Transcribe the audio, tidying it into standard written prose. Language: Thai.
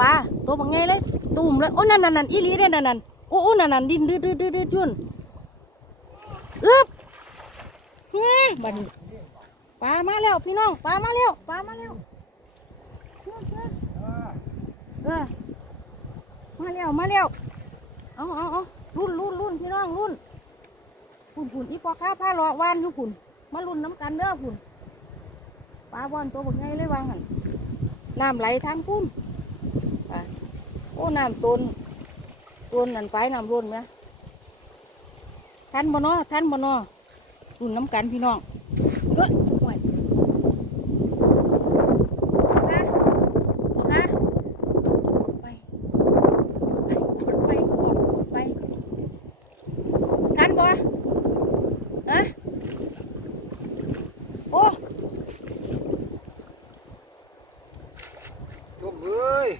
ปลาตัวบางไงเลยตุ่มเลยโอ้นั่นอีหลีเด้นั่นโอ้นั่นดินดื้อยุ่นอึบเฮ้ยบัดนี้ปลามาแล้วพี่น้องปลามาแล้วเออมาแล้วเอารุ่นพี่น้องรุ่นฝุ่นอีปอข้าผ้าหลอกวานอยู่ฝุ่นมารุ่นน้ำกันเด้อฝุ่นปลาบอนตัวบางไงเลยวางหันน้ำไหลทางพุ่นโอ้น้ำต้นนั่นไปน้ำล้นไหมทันบ่นอรุ่นน้ำกันพี่น้องเฮ้ยห่วยไปทันบ่ฮะโอ้ จมเอ้ย